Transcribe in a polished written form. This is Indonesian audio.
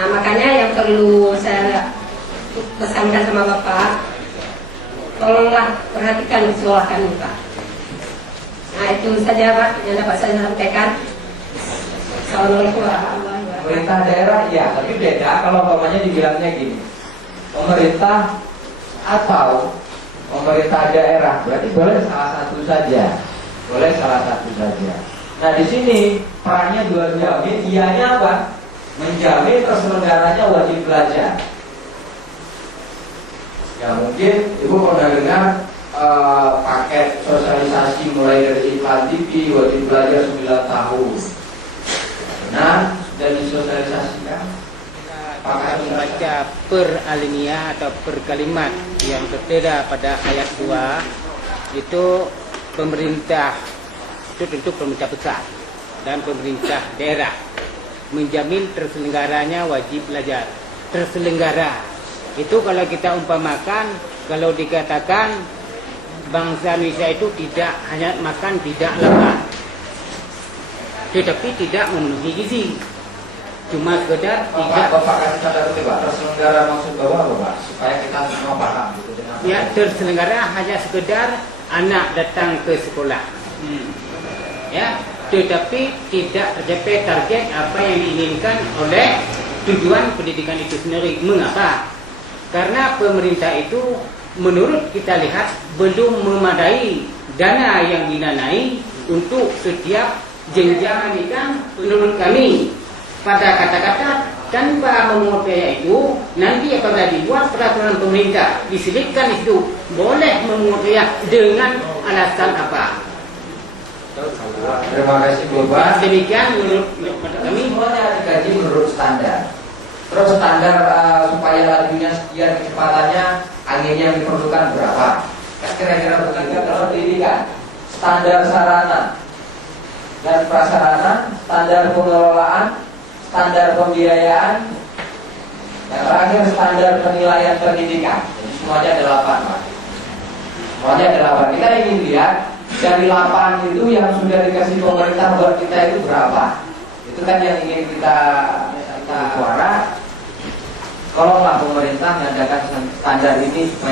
Nah, makanya yang perlu saya pesankan sama Bapak, tolonglah perhatikan di sekolah kami, Pak. Nah, itu saja Pak yang dapat saya sampaikan. Assalamualaikum warahmatullahi wabarakatuh. Pemerintah daerah ya, tapi beda kalau umpamanya dibilangnya gini, pemerintah atau pemerintah daerah, berarti boleh salah satu saja, boleh salah satu saja. Nah di sini perannya dua jamin, ianya apa? Menjamin terselenggaranya wajib belajar. Ya mungkin ibu pernah dengar paket sosialisasi mulai dari iklan TV wajib belajar 9 tahun. Nah, sudah disosialisasikan. Apakah membaca per alinea atau per kalimat yang berbeda pada ayat 2 itu pemerintah, itu tentu pemerintah pusat dan pemerintah daerah menjamin terselenggaranya wajib belajar. Terselenggara itu kalau kita umpamakan, kalau dikatakan bangsa Indonesia itu tidak hanya makan, tidak lapar, tetapi tidak memenuhi gizi, cuma sekedar tidak. Bapak kasih tanda kutip Pak, terselenggara maksud Bapak apa Pak? Supaya kita semua paham gitu. Ya, terselenggara hanya sekedar anak datang ke sekolah, ya, tetapi tidak tercapai target apa yang diinginkan oleh tujuan pendidikan itu sendiri. Mengapa? Karena pemerintah itu menurut kita lihat belum memadai dana yang didanai untuk setiap jenjang pendidikan. Menurut kami, pada kata-kata tanpa memungut biaya itu, nanti apabila dibuat peraturan pemerintah diselipkan itu boleh memungut biaya dengan alasan apa? Terima kasih Bapak. Demikian menurut kami. Semuanya dikaji menurut standar. Terus standar supaya lajunya sekian kecepatannya, angin yang diperlukan berapa? Kan kira-kira begitu. Kalau pendidikan, standar sarana dan prasarana, standar pengelolaan, standar pembiayaan, yang terakhir standar penilaian pendidikan. Jadi semuanya 8 Pak. Semuanya 8. Kita ingin lihat dari 8 itu yang sudah dikasih pemerintah buat kita itu berapa. Itu kan yang ingin kita suara. Kalau pemerintah mengadakan standar ini